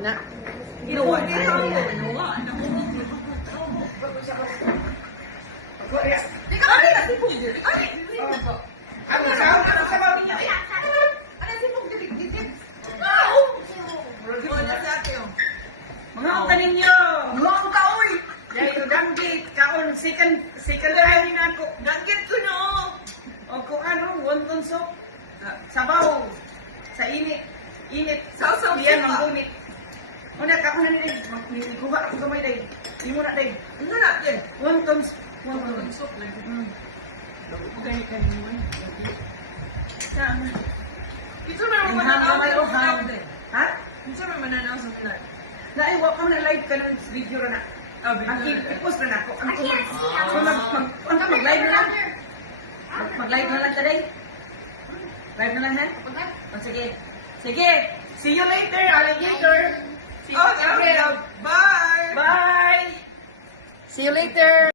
Na. Ginawa niya. Mga ang kaninyo! Mga ang kaoy! Dahil danggit, kaon, second time nga ako. Danggit ko no! O kung ano, wonton soup. Sabaw. Sa init. Init. Sa iyan, manggunit. Una ka ako na nila. Magkuha ako gamay day. Hindi mo na day. Ano na day? Wonton soup. Okay, kayo. Saan? Ito na naman mananaw. Ha? Ito na mananaw sa vlog. Naiwa ko na live ka ng video na. Ang i-post na ako. Mag-live na lang. Mag-live na lang today. Live na lang ha? Sige. Sige. See you later, alligator. See you later. Bye. Bye. See you later.